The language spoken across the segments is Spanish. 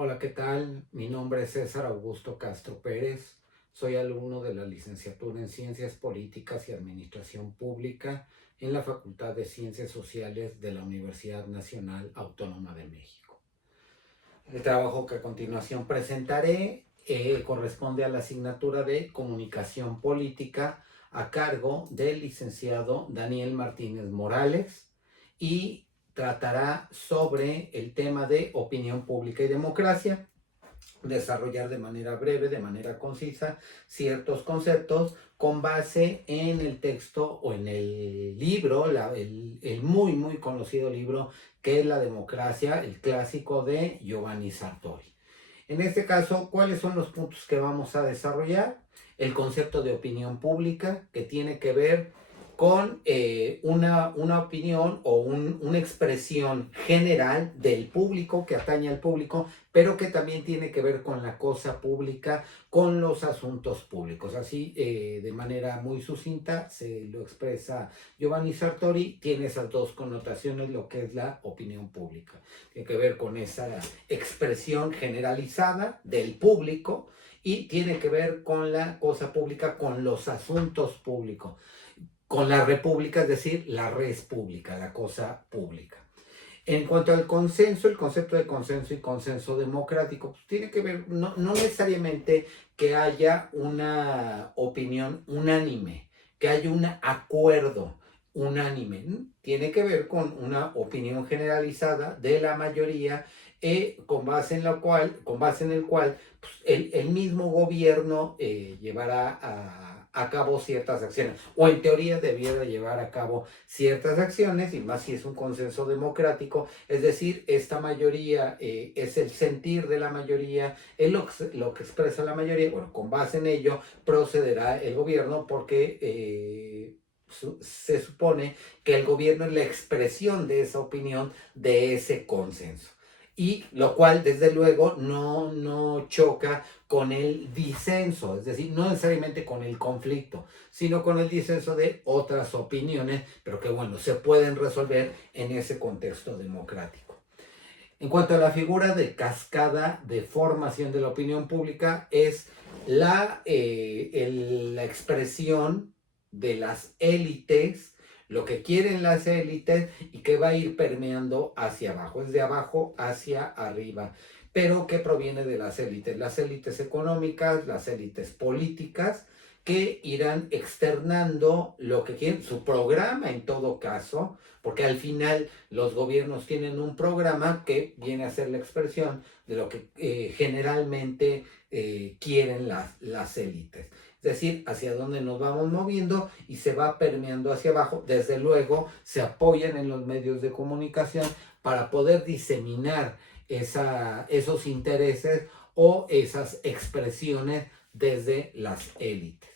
Hola, ¿qué tal? Mi nombre es César Augusto Castro Pérez. Soy alumno de la licenciatura en Ciencias Políticas y Administración Pública en la Facultad de Ciencias Sociales de la Universidad Nacional Autónoma de México. El trabajo que a continuación presentaré corresponde a la asignatura de Comunicación Política a cargo del licenciado Daniel Martínez Morales y tratará sobre el tema de opinión pública y democracia, desarrollar de manera breve, de manera concisa, ciertos conceptos con base en el texto o en el libro, el muy conocido libro que es La democracia, el clásico de Giovanni Sartori. En este caso, ¿cuáles son los puntos que vamos a desarrollar? El concepto de opinión pública, que tiene que ver con una opinión o una expresión general del público, que atañe al público, pero que también tiene que ver con la cosa pública, con los asuntos públicos. Así, de manera muy sucinta, se lo expresa Giovanni Sartori, tiene esas dos connotaciones, lo que es la opinión pública. Tiene que ver con esa expresión generalizada del público y tiene que ver con la cosa pública, con los asuntos públicos, con la república, es decir, la res pública, la cosa pública. En cuanto al consenso, el concepto de consenso y consenso democrático, pues tiene que ver, no necesariamente que haya una opinión unánime, que haya un acuerdo unánime, tiene que ver con una opinión generalizada de la mayoría, con base en el cual pues, el mismo gobierno llevará a cabo ciertas acciones, o en teoría debiera llevar a cabo ciertas acciones, y más si es un consenso democrático, es decir, esta mayoría es el sentir de la mayoría, es lo que expresa la mayoría, bueno, con base en ello procederá el gobierno porque se supone que el gobierno es la expresión de esa opinión, de ese consenso. Y lo cual, desde luego, no choca con el disenso, es decir, no necesariamente con el conflicto, sino con el disenso de otras opiniones, pero que, bueno, se pueden resolver en ese contexto democrático. En cuanto a la figura de cascada de formación de la opinión pública, es la expresión de las élites, lo que quieren las élites y que va a ir permeando hacia abajo, es de abajo hacia arriba, pero que proviene de las élites económicas, las élites políticas, que irán externando lo que quieren, su programa en todo caso, porque al final los gobiernos tienen un programa que viene a ser la expresión de lo que generalmente quieren las élites. Es decir, hacia dónde nos vamos moviendo y se va permeando hacia abajo. Desde luego, se apoyan en los medios de comunicación para poder diseminar esos intereses o esas expresiones desde las élites.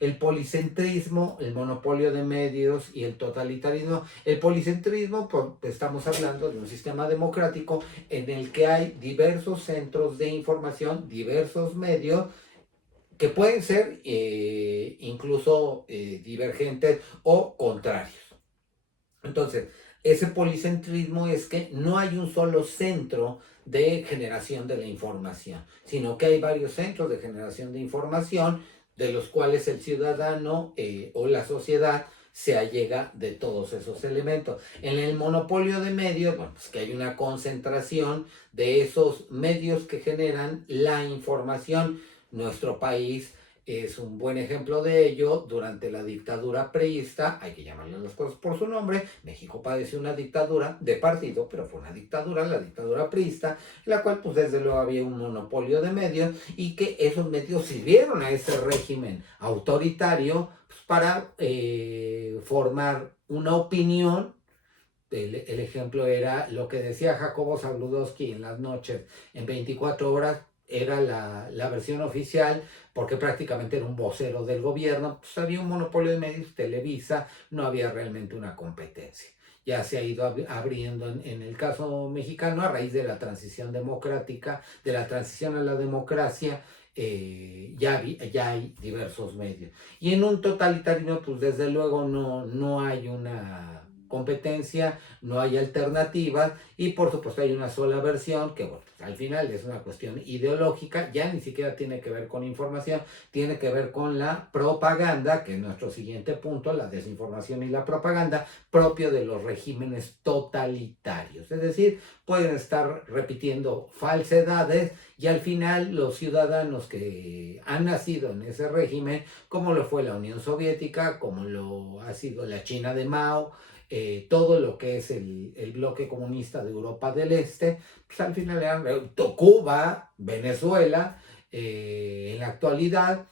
El policentrismo, el monopolio de medios y el totalitarismo. El policentrismo, pues, estamos hablando de un sistema democrático en el que hay diversos centros de información, diversos medios que pueden ser incluso divergentes o contrarios. Entonces, ese policentrismo es que no hay un solo centro de generación de la información, sino que hay varios centros de generación de información de los cuales el ciudadano o la sociedad se allega de todos esos elementos. En el monopolio de medios, bueno, pues que hay una concentración de esos medios que generan la información. Nuestro país es un buen ejemplo de ello. Durante la dictadura priista, hay que llamarle las cosas por su nombre, México padeció una dictadura de partido, pero fue una dictadura, la dictadura priista, en la cual pues desde luego había un monopolio de medios y que esos medios sirvieron a ese régimen autoritario pues, para formar una opinión. El ejemplo era lo que decía Jacobo Zabludowski en las noches, en 24 horas, era la versión oficial, porque prácticamente era un vocero del gobierno, pues había un monopolio de medios, Televisa, no había realmente una competencia. Ya se ha ido abriendo en el caso mexicano a raíz de la transición democrática, de la transición a la democracia, ya hay diversos medios. Y en un totalitarismo, pues desde luego no hay competencia, no hay alternativas y por supuesto hay una sola versión que bueno, al final es una cuestión ideológica, ya ni siquiera tiene que ver con información, tiene que ver con la propaganda, que es nuestro siguiente punto, la desinformación y la propaganda propio de los regímenes totalitarios. Es decir, pueden estar repitiendo falsedades y al final los ciudadanos que han nacido en ese régimen, como lo fue la Unión Soviética, como lo ha sido la China de Mao, todo lo que es el bloque comunista de Europa del Este, pues al final eran Cuba, Venezuela, en la actualidad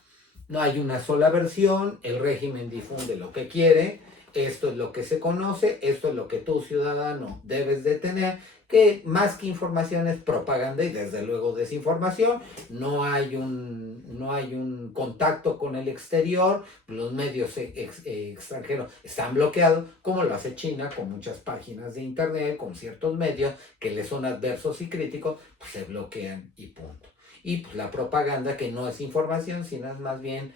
no hay una sola versión, el régimen difunde lo que quiere, esto es lo que se conoce, esto es lo que tú ciudadano debes de tener, que más que información es propaganda y desde luego desinformación, no hay un contacto con el exterior, los medios extranjeros están bloqueados, como lo hace China con muchas páginas de internet, con ciertos medios que le son adversos y críticos, pues se bloquean y punto. Y pues la propaganda, que no es información, sino es más bien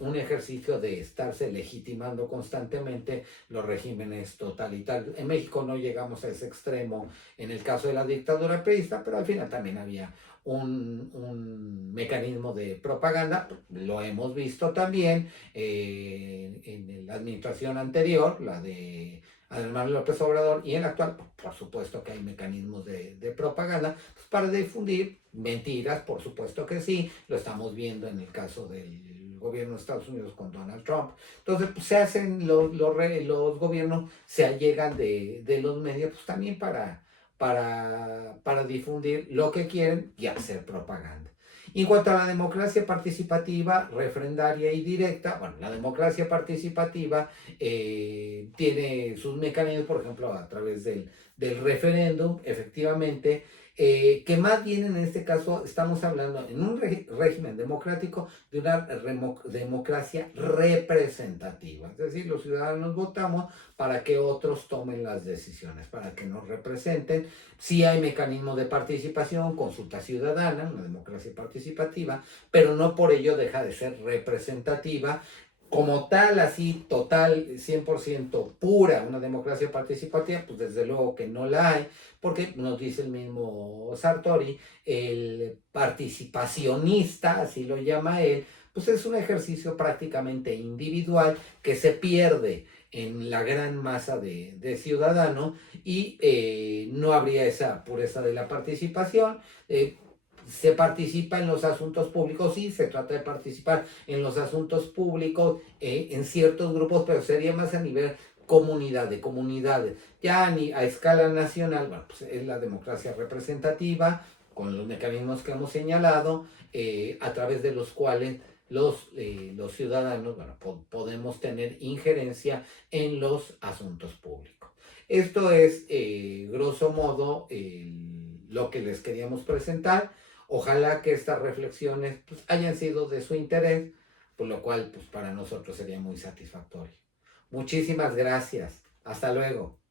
un ejercicio de estarse legitimando constantemente los regímenes totalitarios. En México no llegamos a ese extremo en el caso de la dictadura priista, pero al final también había un mecanismo de propaganda, lo hemos visto también en la administración anterior, la de Andrés Manuel López Obrador, y en la actual, por supuesto que hay mecanismos de propaganda pues, para difundir mentiras, por supuesto que sí, lo estamos viendo en el caso del gobierno de Estados Unidos con Donald Trump. Entonces, pues, se hacen los gobiernos, se allegan de los medios, pues también para difundir lo que quieren y hacer propaganda. Y en cuanto a la democracia participativa, refrendaria y directa, bueno, la democracia participativa tiene sus mecanismos, por ejemplo, a través del referéndum, efectivamente, que más bien en este caso estamos hablando en un régimen democrático de una democracia representativa. Es decir, los ciudadanos votamos para que otros tomen las decisiones, para que nos representen. Sí hay mecanismos de participación, consulta ciudadana, una democracia participativa, pero no por ello deja de ser representativa como tal, así total, 100% pura, una democracia participativa, pues desde luego que no la hay, porque nos dice el mismo Sartori, el participacionista, así lo llama él, pues es un ejercicio prácticamente individual que se pierde en la gran masa de ciudadanos y no habría esa pureza de la participación. Se participa en los asuntos públicos, sí, se trata de participar en los asuntos públicos en ciertos grupos, pero sería más a nivel comunidad, de comunidades. Ya a escala nacional, bueno, pues es la democracia representativa, con los mecanismos que hemos señalado, a través de los cuales los ciudadanos, bueno, podemos tener injerencia en los asuntos públicos. Esto es, grosso modo, lo que les queríamos presentar. Ojalá que estas reflexiones pues, hayan sido de su interés, por lo cual pues, para nosotros sería muy satisfactorio. Muchísimas gracias. Hasta luego.